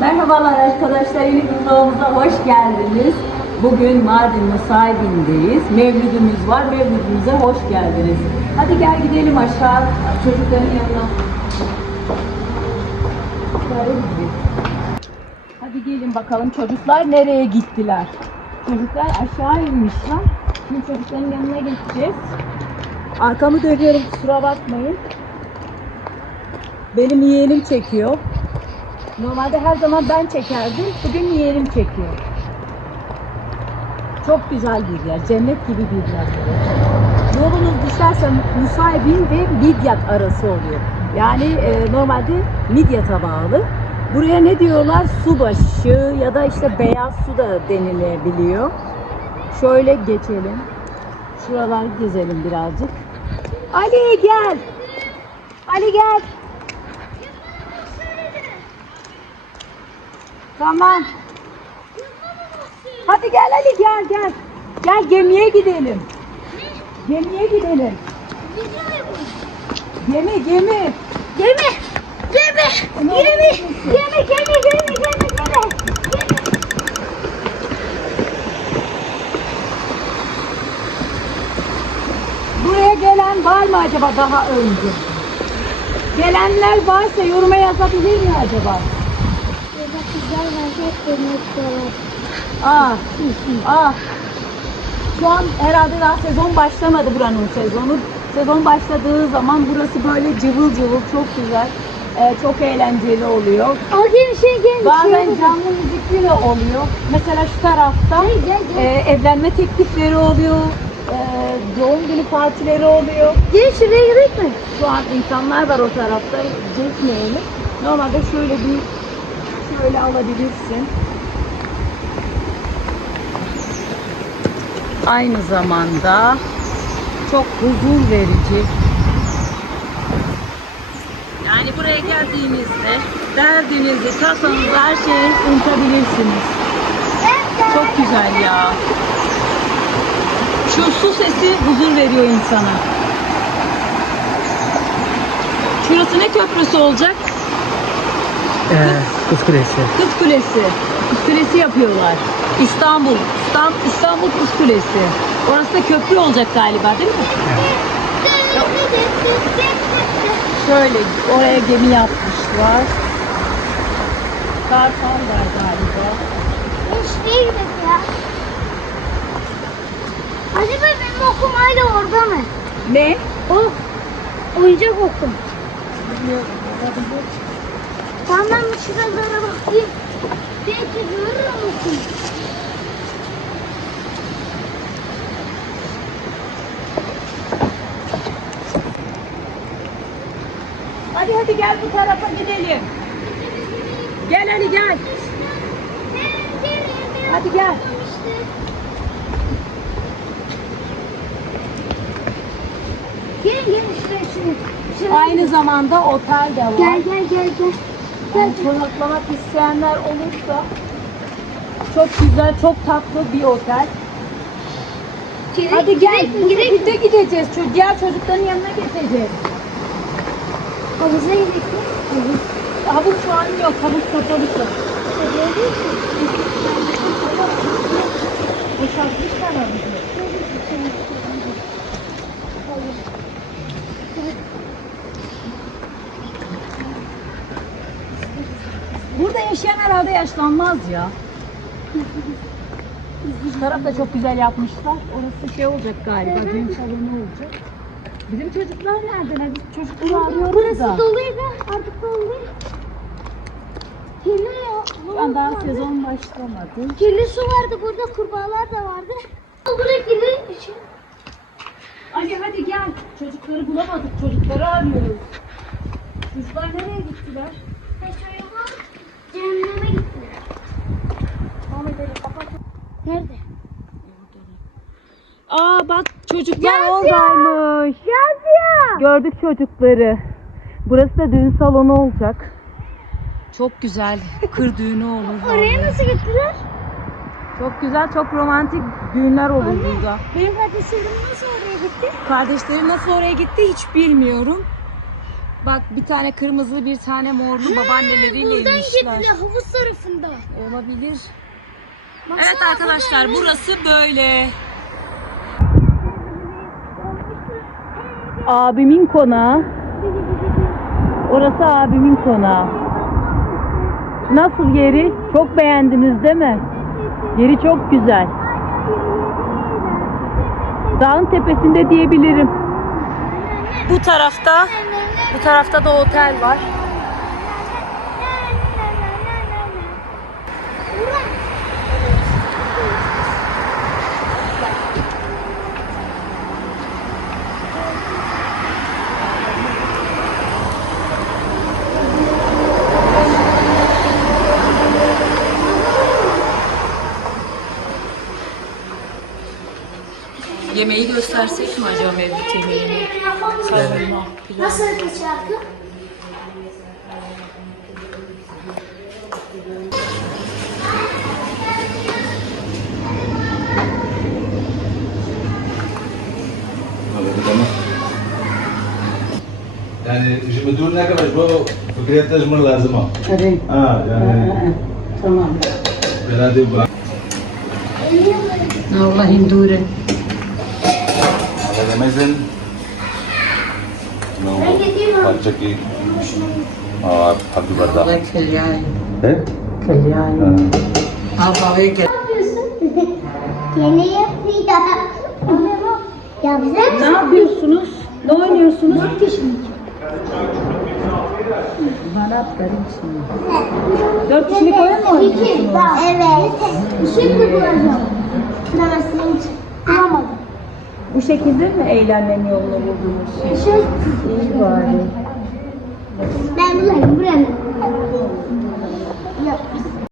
Merhabalar arkadaşlar, yeni bir vlogumuza hoş geldiniz. Bugün Mardin Nusaybin'deyiz. Mevlüdümüz var, mevlüdümüze hoş geldiniz. Hadi gel gidelim aşağı çocukların yanına. Hadi gelin bakalım çocuklar nereye gittiler? Çocuklar aşağı inmişler. Şimdi çocukların yanına geçeceğiz. Arkamı dönüyorum kusura bakmayın. Benim yeğenim çekiyor. Normalde her zaman ben çekerdim. Bugün yeğenim çekiyor. Çok güzel bir yer. Cennet gibi bir yer. Yolunuz düşerse Nusaybin ve Midyat arası oluyor. Yani e, normalde Midyat'a bağlı. Buraya ne diyorlar? Subaşı ya da işte beyaz su da denilebiliyor. Şöyle geçelim. Şuraları gezelim birazcık. Ali gel. Ali gel. Tamam. Hadi gel Ali gel gel. Gel gemiye gidelim. Ne? Gemiye gidelim. Gemi gemi. Gemi. Gemi. Gemi. Gemi gemi gemi gemi gemi. Buraya gelen var mı acaba daha önce? Gelenler varsa yoruma yazabilir mi acaba? Aa, aa. Şu an herhalde daha sezon başlamadı buranın sezonu. Sezon başladığı zaman burası böyle cıvıl cıvıl çok güzel. Ee, çok eğlenceli oluyor. Al gel şey gel. Bazen şey canlı müzikli de oluyor. Mesela şu tarafta Gel gel gel. e, evlenme teklifleri oluyor. E, doğum günü partileri oluyor. Gel şuraya gidelim mi? Şu an insanlar var o tarafta. Gitmeyelim. Normalde şöyle bir şöyle alabilirsin. Aynı zamanda çok huzur verici. Yani buraya geldiğinizde derdinizi, tasanızı, her şeyi unutabilirsiniz. Çok güzel ya. Şu su sesi huzur veriyor insana. Şurası ne köprüsü olacak? Ee, Kız Kulesi. Kız Kulesi. Kız Kulesi yapıyorlar. İstanbul. İstam- İstanbul Kız Kulesi. Orası da köprü olacak galiba değil mi? Şöyle oraya gemi yapmışlar. Kartal var galiba. Şuraya gidelim ya. Acaba benim okum hala orada mı? Ne? O oyuncak okum. Tamam ben şuralara bakayım. Belki görürüm okum. Hadi hadi gel bu tarafa gidelim. Gel Ali gel. Hadi gel. Gelin şuraya şuraya. şuraya. Aynı zamanda otel de var. Gel gel gel gel. Konaklamak isteyenler olursa çok güzel, çok tatlı bir otel. Gerek- Hadi gel, bu şekilde gideceğiz. Şu diğer çocukların yanına geçeceğiz. Havuza gidelim. Havuz, havuz şu an yok, havuz kapalı şu an. Boşaltmışlar havuzu. Burada yaşayan herhalde yaşlanmaz ya. Şu taraf da çok güzel yapmışlar. Orası şey olacak galiba, düğün salonu olacak. Bizim çocuklar nerede? Biz çocukları arıyoruz Burası da. doluydu. Artık doldu. Kirli ya. An daha sezon başlamadı. Kirli su vardı burada. Kurbağalar da vardı. Burada kirli için. Ali hadi gel. Çocukları bulamadık. Çocukları arıyoruz. Çocuklar nereye gittiler? Cehenneme gittiler. Tamam edelim. Kapat. Nerede? Aa bak çocuklar Yazıyor. oradaymış. Yazıyor. Gördük çocukları. Burası da düğün salonu olacak. Çok güzel. Kır düğünü olur. Oraya nasıl gittiler? Çok güzel, çok romantik düğünler olur Anne. burada. Benim kardeşlerim nasıl oraya gitti? Kardeşleri nasıl oraya gitti hiç bilmiyorum. Bak bir tane kırmızılı bir tane morlu babaanneleriyle Buradan inmişler. gidiyor havuz tarafında. Olabilir. Evet arkadaşlar burası böyle. Abimin konağı. Orası abimin konağı. Nasıl yeri? Çok beğendiniz değil mi? Yeri çok güzel. Dağın tepesinde diyebilirim. Bu tarafta, bu tarafta da otel var. Yemeği göstersek mi acaba Mevlüt yemeğini? يعني جمدوا لنا كما جبوا فكرة تجمل لازمة. آه يعني آه، آه، آه. تمام. بلادي والله ندور. هذا مازن പച്ചക്ക് hakkı var daha. Kıl yani. He? Kıl yani. Alfabeyi kıl. Yeni bir. Ne yapıyorsunuz? Ne oynuyorsunuz? Ne yapıyorsunuz? Barat garip şimdi. Dört kişilik oyun mu oynuyorsunuz? Evet. Şimdi kuracağım. Bu şekilde mi eğlenmenin yolunu buldunuz? Şu, İyi bari. ben bulayım. Buraya mı? Yok.